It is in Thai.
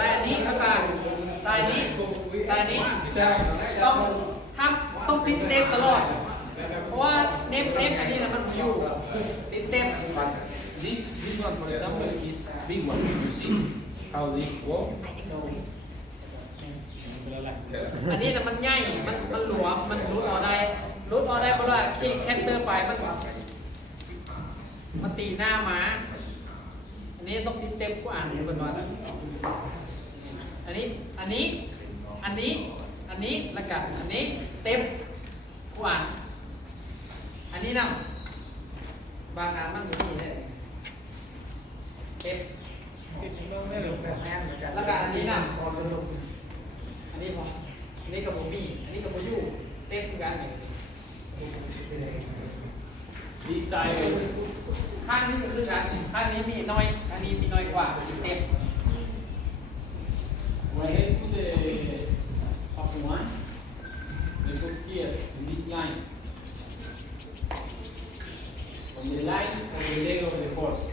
ส่อันนี้แล้วก็ใส่อันนี้ใส่อันนี้ต้องทำต้องติดเต็มตลอด เพราะว่าเนมเนมอันนี้นะมันอยู่ติดเต็ม This this one for example is big one. You see how this work? อันนี้นะมันใหญ่ มันมันหลวม มันรูดออกได้รูดออกได้เพราะว่าคลิกแคตเตอร์ไปมันมันตีหน้าหมา อันนี้ต้องติดเต็มกูอ่านให้เป็นว่าแล้ว อันนี้ อันนี้ อันนี้ อันนี้แล้วก็อันนี้เต็มกูอ่านอันนี้นะบางอันมันไม่มีเลยเต็มแล้วก็อันนี้นะอันนี้พออันนี้กับโมมี่อันนี้กับโมยูเต็มกัน This side ข้างนี้ก็คือกันข้างนี้มีน้อย อันนี้มีน้อยกว่าเต็ม line. On the line of the leg of the horse.